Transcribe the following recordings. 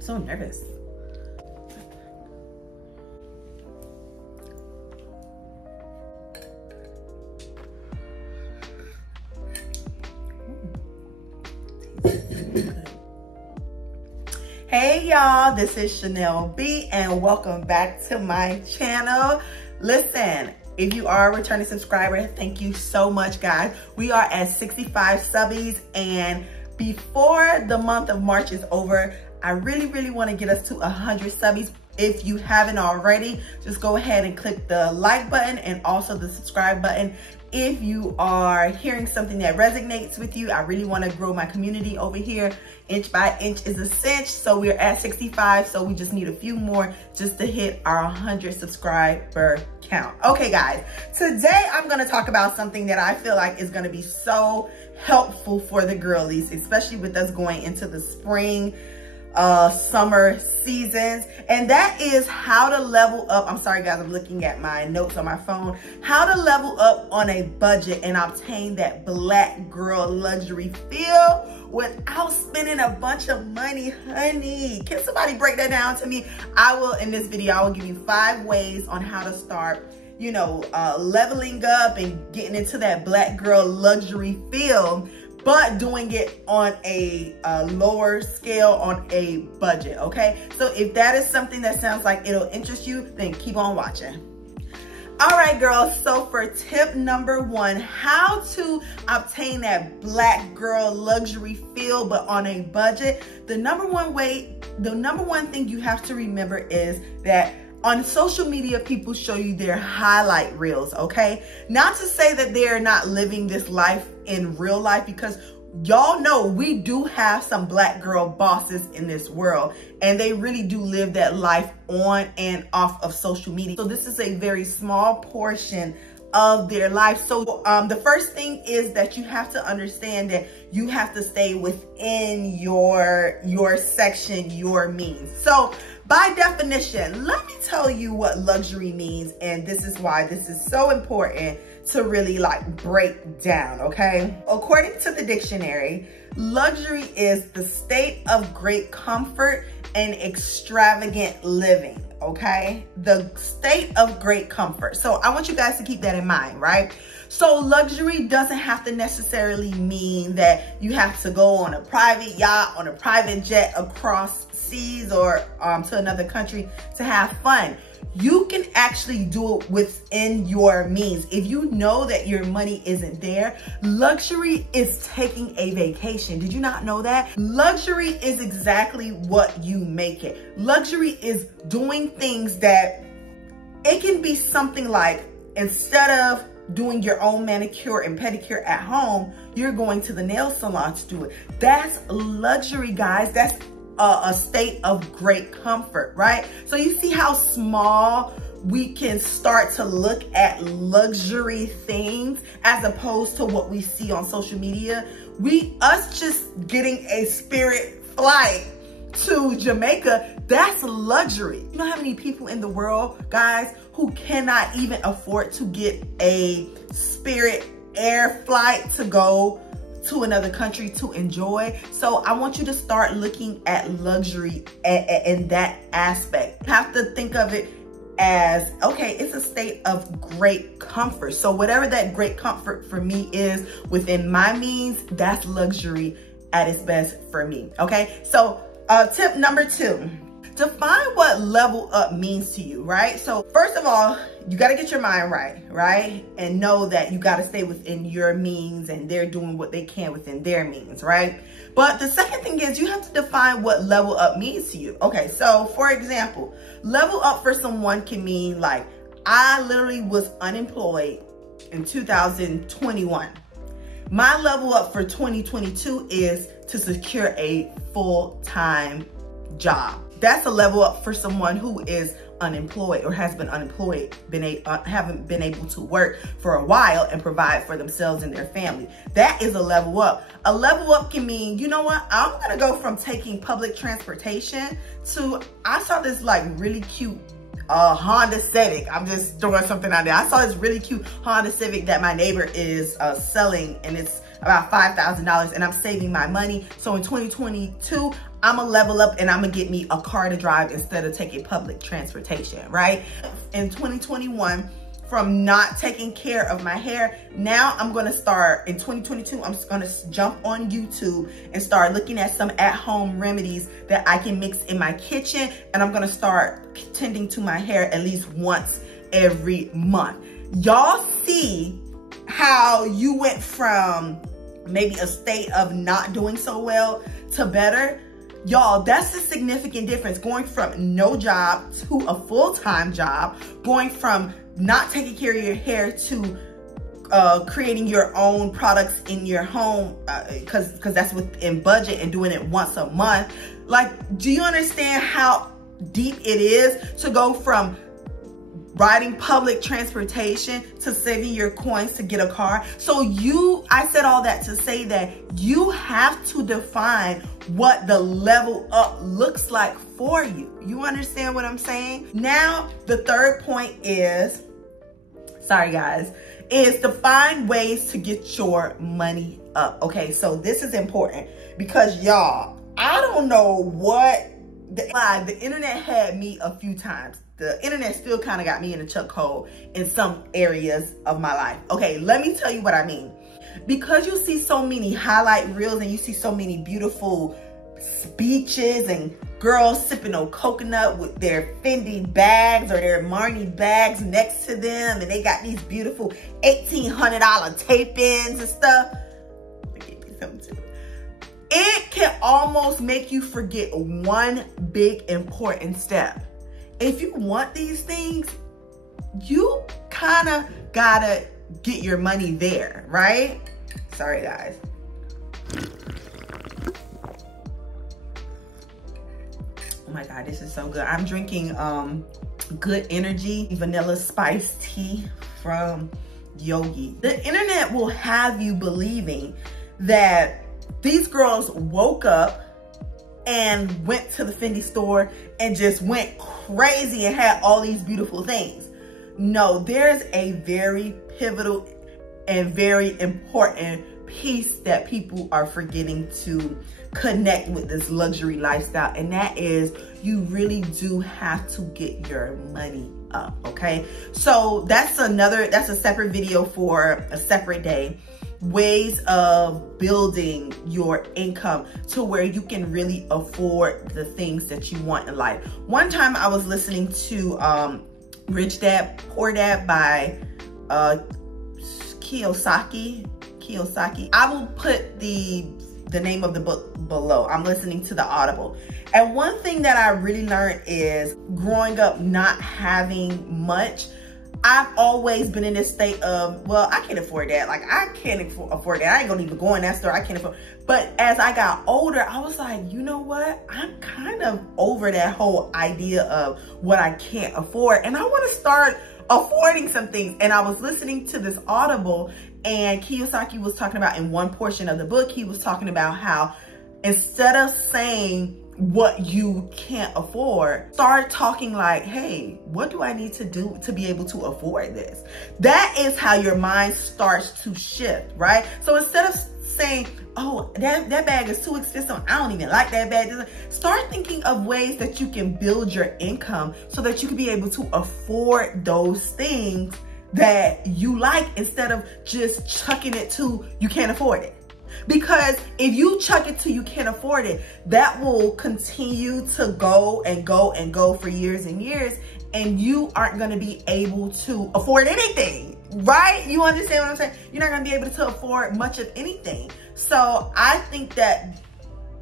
So nervous. Hey y'all, this is Chanel B and welcome back to my channel. Listen, if you are a returning subscriber, thank you so much, guys. We are at 65 subbies, and before the month of March is over, I really want to get us to 100 subbies. If you haven't already, just go ahead and click the like button and also the subscribe button. If you are hearing something that resonates with you, I really want to grow my community over here. Inch by inch is a cinch. So we're at 65. So we just need a few more just to hit our 100 subscriber count. Okay, guys, today I'm going to talk about something that I feel like is going to be so helpful for the girlies, especially with us going into the spring, summer seasons, and that is how to level up. I'm sorry guys, I'm looking at my notes on my phone. How to level up on a budget and obtain that black girl luxury feel without spending a bunch of money, honey. Can somebody break that down to me? I will, in this video, I will give you 5 ways on how to start, you know, leveling up and getting into that black girl luxury feel, but doing it on a lower scale, on a budget, okay? So if that is something that sounds like it'll interest you, then keep on watching. All right, girls, so for tip number 1, how to obtain that black girl luxury feel, but on a budget, the number one thing you have to remember is that on social media, people show you their highlight reels, okay? Not to say that they're not living this life in real life, because y'all know we do have some black girl bosses in this world, and they really do live that life on and off of social media. So this is a very small portion of their life. So the first thing is that you have to understand that you have to stay within your section, your means. So by definition, let me tell you what luxury means, and this is why this is so important to really like break down, okay? According to the dictionary, luxury is the state of great comfort and extravagant living, okay? The state of great comfort. So I want you guys to keep that in mind, right? So luxury doesn't have to necessarily mean that you have to go on a private yacht, on a private jet across seas or to another country to have fun. You can actually do it within your means. If you know that your money isn't there, luxury is taking a vacation. Did you not know that? Luxury is exactly what you make it. Luxury is doing things that, it can be something like, instead of doing your own manicure and pedicure at home, you're going to the nail salon to do it. That's luxury, guys. That's a state of great comfort, right? So you see how small we can start to look at luxury things as opposed to what we see on social media. Us just getting a Spirit flight to Jamaica, that's luxury. You know how many people in the world, guys, who cannot even afford to get a Spirit air flight to go to another country to enjoy? So I want you to start looking at luxury in that aspect. You have to think of it as, okay, it's a state of great comfort. So whatever that great comfort for me is within my means, that's luxury at its best for me, okay? So tip number 2, define what level up means to you, right? So first of all, you got to get your mind right? And know that you got to stay within your means, and they're doing what they can within their means, right? But the second thing is you have to define what level up means to you. Okay, so for example, level up for someone can mean like, I literally was unemployed in 2021. My level up for 2022 is to secure a full-time job. That's a level up for someone who is unemployed or has been unemployed, haven't been able to work for a while and provide for themselves and their family. That is a level up. A level up can mean, you know what, I'm gonna go from taking public transportation to, I saw this like really cute Honda Civic. I'm just throwing something out there. I saw this really cute Honda Civic that my neighbor is selling, and it's about $5,000, and I'm saving my money. So in 2022, I'm gonna level up and I'm gonna get me a car to drive instead of taking public transportation, right? In 2021, from not taking care of my hair, now I'm gonna start, in 2022, I'm gonna jump on YouTube and start looking at some at-home remedies that I can mix in my kitchen, and I'm gonna start tending to my hair at least once every month. Y'all see how you went from maybe a state of not doing so well to better? Y'all, that's a significant difference, going from no job to a full-time job, going from not taking care of your hair to creating your own products in your home, because that's within budget, and doing it once a month. Like, do you understand how deep it is to go from riding public transportation to saving your coins to get a car? So I said all that to say that you have to define what the level up looks like for you. You understand what I'm saying? Now, the third point is, sorry guys, is to find ways to get your money up. Okay, so this is important because y'all, I don't know what, the internet had me a few times. The internet still kind of got me in a chokehold in some areas of my life. Okay, let me tell you what I mean. Because you see so many highlight reels and you see so many beautiful speeches and girls sipping on coconut with their Fendi bags or their Marni bags next to them, and they got these beautiful $1,800 tape-ins and stuff. Give me something too. It can almost make you forget one big important step. If you want these things, you kind of gotta get your money there, right? Sorry guys. Oh my God, this is so good. I'm drinking Good Energy vanilla spice tea from Yogi. The internet will have you believing that these girls woke up and went to the Fendi store and just went crazy and had all these beautiful things. No, there's a very pivotal and very important piece that people are forgetting to connect with this luxury lifestyle, and that is you really do have to get your money up, okay? So that's a separate video for a separate day. Ways of building your income to where you can really afford the things that you want in life. One time I was listening to Rich Dad, Poor Dad by Kiyosaki. I will put the name of the book below. I'm listening to the Audible. And one thing that I really learned is growing up not having much, I've always been in this state of, well, I can't afford that. Like, I can't afford that. I ain't gonna even go in that store. I can't afford. But as I got older, I was like, you know what? I'm kind of over that whole idea of what I can't afford. And I want to start affording some things. And I was listening to this Audible, and Kiyosaki was talking about, in one portion of the book, he was talking about how instead of saying what you can't afford, start talking like, hey, what do I need to do to be able to afford this? That is how your mind starts to shift, right? So instead of saying, oh, that bag is too expensive, I don't even like that bag, start thinking of ways that you can build your income so that you can be able to afford those things that you like, instead of just chucking it to you can't afford it. Because if you chuck it till you can't afford it, that will continue to go and go and go for years and years, and you aren't going to be able to afford anything, right? You understand what I'm saying? You're not going to be able to afford much of anything. So I think that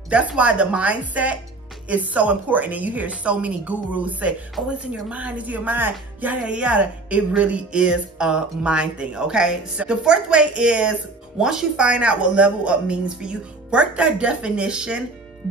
that's why the mindset is so important. And you hear so many gurus say, oh, it's in your mind, it's in your mind, yada, yada. It really is a mind thing, okay? So the fourth way is, once you find out what level up means for you, work that definition,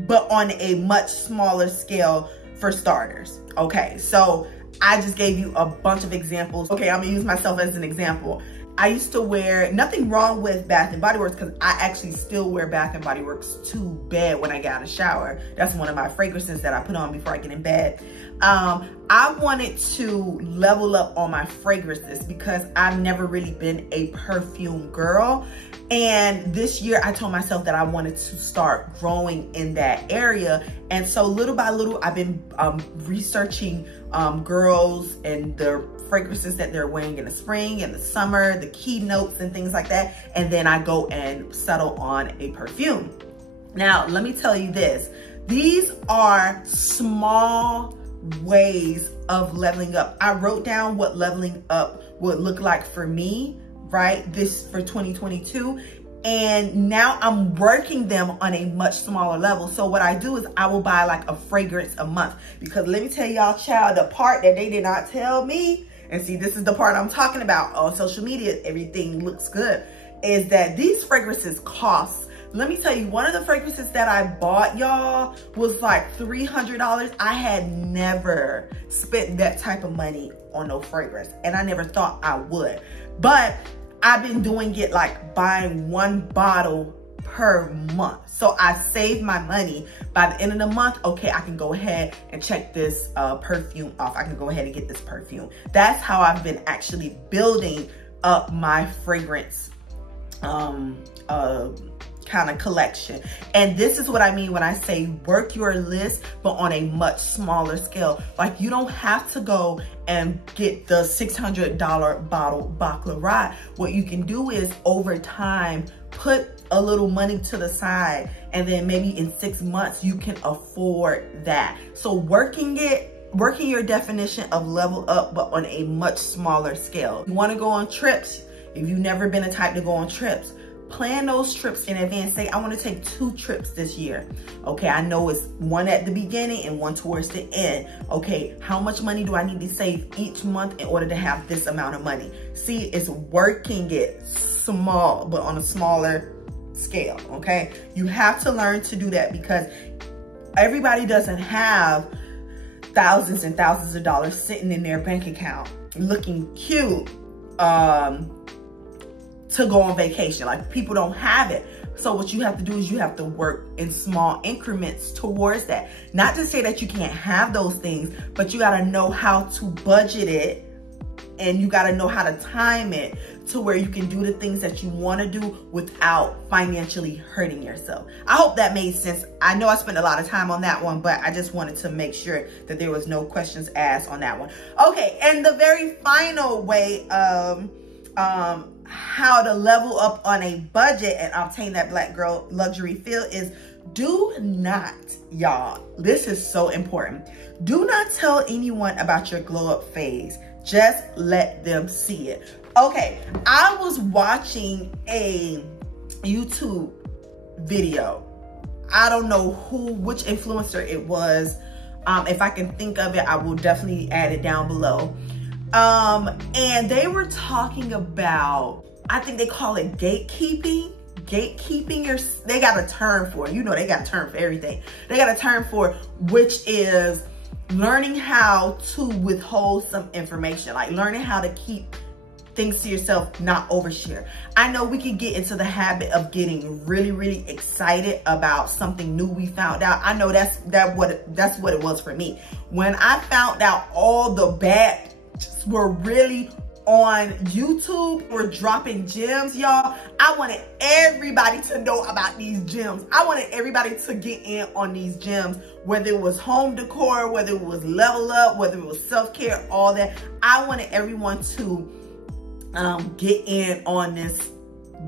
but on a much smaller scale for starters. Okay, so I just gave you a bunch of examples. Okay, I'm gonna use myself as an example. I used to wear, nothing wrong with Bath and Body Works, because I actually still wear Bath and Body Works to bed when I get out of the shower. That's one of my fragrances that I put on before I get in bed. I wanted to level up on my fragrances because I've never really been a perfume girl. And this year I told myself that I wanted to start growing in that area. And so little by little, I've been researching girls and their fragrances that they're wearing in the spring and the summer, the keynotes and things like that. And then I go and settle on a perfume. Now, let me tell you this. These are small ways of leveling up. I wrote down what leveling up would look like for me, right? This for 2022. And now I'm working them on a much smaller level. So what I do is I will buy like a fragrance a month, because let me tell y'all, child, the part that they did not tell me, and see, this is the part I'm talking about on social media, everything looks good, is that these fragrances cost. Let me tell you, one of the fragrances that I bought, y'all, was like $300. I had never spent that type of money on no fragrance, and I never thought I would. But I've been doing it like buying one bottle per month. So I saved my money. By the end of the month, okay, I can go ahead and check this perfume off. I can go ahead and get this perfume. That's how I've been actually building up my fragrance kind of collection. And this is what I mean when I say work your list, but on a much smaller scale. Like, you don't have to go and get the $600 bottle Baccarat. What you can do is over time, put a little money to the side, and then maybe in 6 months, you can afford that. So working your definition of level up, but on a much smaller scale. You want to go on trips. If you've never been a type to go on trips, plan those trips in advance. Say, I want to take 2 trips this year. Okay, I know it's one at the beginning and one towards the end. Okay, how much money do I need to save each month in order to have this amount of money? See, it's working it small, but on a smaller scale, okay? You have to learn to do that, because everybody doesn't have thousands and thousands of dollars sitting in their bank account looking cute to go on vacation. Like, people don't have it. So what you have to do is you have to work in small increments towards that. Not to say that you can't have those things, but you gotta know how to budget it, and you gotta know how to time it to where you can do the things that you wanna do without financially hurting yourself. I hope that made sense. I know I spent a lot of time on that one, but I just wanted to make sure that there was no questions asked on that one. Okay, and the very final way of how to level up on a budget and obtain that black girl luxury feel is, do not, y'all, this is so important. Do not tell anyone about your glow up phase. Just let them see it. Okay, I was watching a YouTube video. I don't know which influencer it was. If I can think of it, I will definitely add it down below. And they were talking about, I think they call it gatekeeping. They got a term for it. You know, they got a term for everything. They got a term for it, which is learning how to withhold some information, like learning how to keep things to yourself, not overshare. I know we can get into the habit of getting really, really excited about something new we found out. I know that's what it was for me. When I found out all the bad were really on YouTube, were dropping gems, y'all, I wanted everybody to know about these gems. I wanted everybody to get in on these gems, whether it was home decor, whether it was level up, whether it was self-care, all that. I wanted everyone to get in on this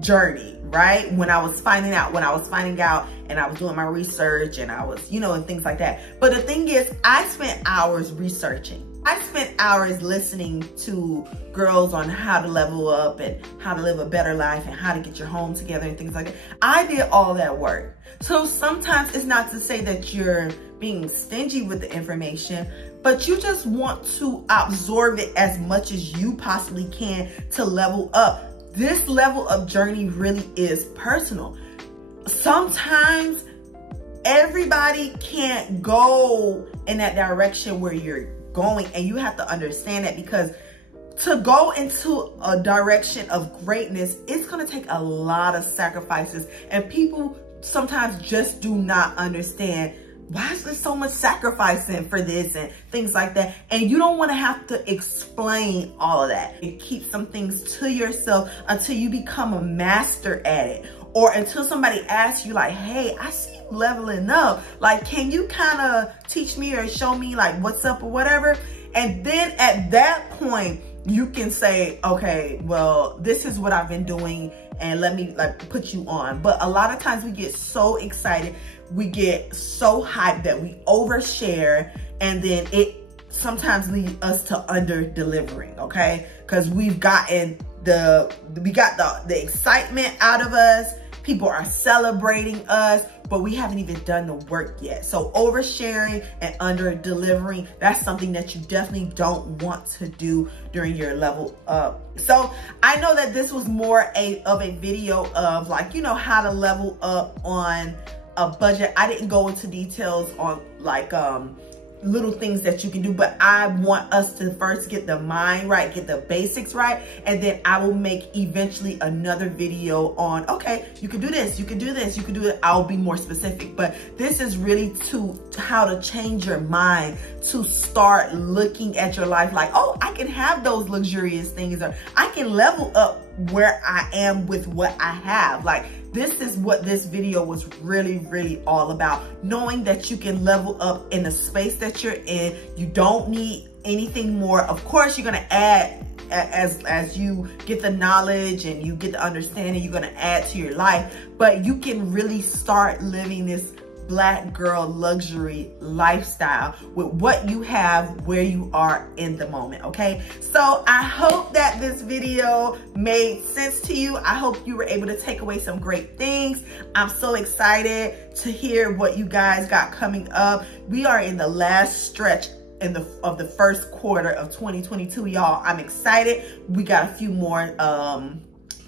journey, right? When I was finding out and I was doing my research and I was, you know, and things like that. But the thing is, I spent hours researching. I spent hours listening to girls on how to level up and how to live a better life and how to get your home together and things like that. I did all that work. So sometimes it's not to say that you're being stingy with the information, but you just want to absorb it as much as you possibly can to level up. This level up journey really is personal. Sometimes everybody can't go in that direction where you're going, and you have to understand that, because to go into a direction of greatness, it's gonna take a lot of sacrifices. And people sometimes just do not understand, why is there so much sacrificing for this and things like that? And you don't wanna have to explain all of that. And keep some things to yourself until you become a master at it. Or until somebody asks you like, hey, I see you leveling up. Like, can you kind of teach me or show me like what's up or whatever? And then at that point, you can say, okay, well, this is what I've been doing and let me like put you on. But a lot of times we get so excited, we get so hyped that we overshare, and then it sometimes leads us to under delivering, okay? Because we've gotten the excitement out of us. People are celebrating us, but we haven't even done the work yet. So oversharing and under delivering, that's something that you definitely don't want to do during your level up. So I know that this was more of a video of like, you know, how to level up on a budget. I didn't go into details on like little things that you can do, but I want us to first get the mind right, get the basics right, and then I will make eventually another video on, okay, you can do this, you can do this, you can do it. I'll be more specific, but this is really to how to change your mind, to start looking at your life like, oh, I can have those luxurious things, or I can level up where I am with what I have. Like, this is what this video was really all about. Knowing that you can level up in the space that you're in. You don't need anything more. Of course, you're gonna add as you get the knowledge and you get the understanding, you're gonna add to your life. But you can really start living this Black girl luxury lifestyle with what you have, where you are in the moment, okay? So I hope that this video made sense to you. I hope you were able to take away some great things. I'm so excited to hear what you guys got coming up. We are in the last stretch of the first quarter of 2022, y'all. I'm excited. We got a few more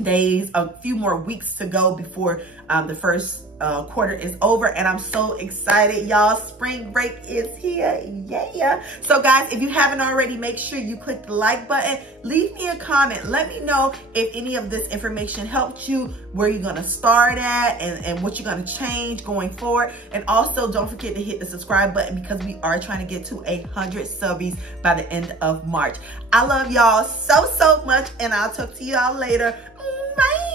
days, a few more weeks to go before the first quarter is over, and I'm so excited, y'all. Spring break is here, yeah. So guys, if you haven't already, make sure you click the like button. Leave me a comment. Let me know if any of this information helped you, where you're gonna start at, and what you're gonna change going forward. And also, don't forget to hit the subscribe button, because we are trying to get to 100 subbies by the end of March. I love y'all so much, and I'll talk to y'all later. Bye.